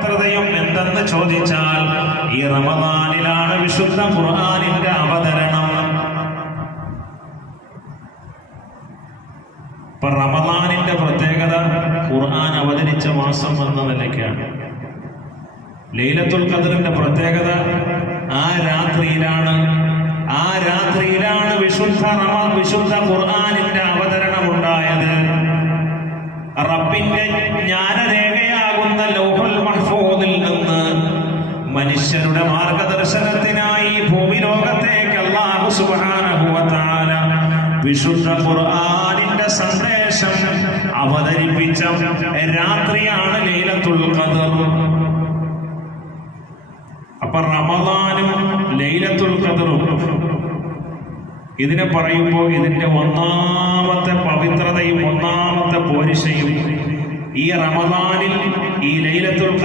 എന്തെന്ന് ചോദിച്ചാൽ ഈ റമദാനിലാണ് വിശുദ്ധ ഖുർആനിന്റെ അവതരണം. ഇപ്പൊ റമദാനിന്റെ പ്രത്യേകത ഖുർആൻ അവതരിച്ച മാസം എന്ന നിലയ്ക്കാണ്. ലൈലത്തുൽ ഖദ്റിന്റെ പ്രത്യേകത ആ രാത്രിയിലാണ് വിശുദ്ധ ഖുർആനിന്റെ അവതരണം ഉണ്ടായത്. റബ്ബിന്റെ ജ്ഞാനരേഖയാകുന്ന ലൗഹുൽ മഹ്ഫൂദിൽ നിന്ന് മനുഷ്യരുടെ മാർഗദർശനത്തിനായി ഭൂമി ലോകത്തേക്ക് അല്ലാഹു സുബ്ഹാനഹു വ തആല വിശുദ്ധ ഖുർആനിന്റെ സന്ദേശം അവതരിപ്പിച്ച രാത്രിയാണ് ലൈലത്തുൽ ഖദ്ർ. അപ്പൊ റമദാനും ലൈലത്തുൽ ഖദ്റും ഇതിനെ പറയുമ്പോൾ ഇതിന്റെ ഒന്നാമത്തെ പവിത്രതയും ഒന്നാമത്തെ പോരിശയും ഈ റമദാനിൽ ഈ ലൈലത്തുൽ ഖദ്ർ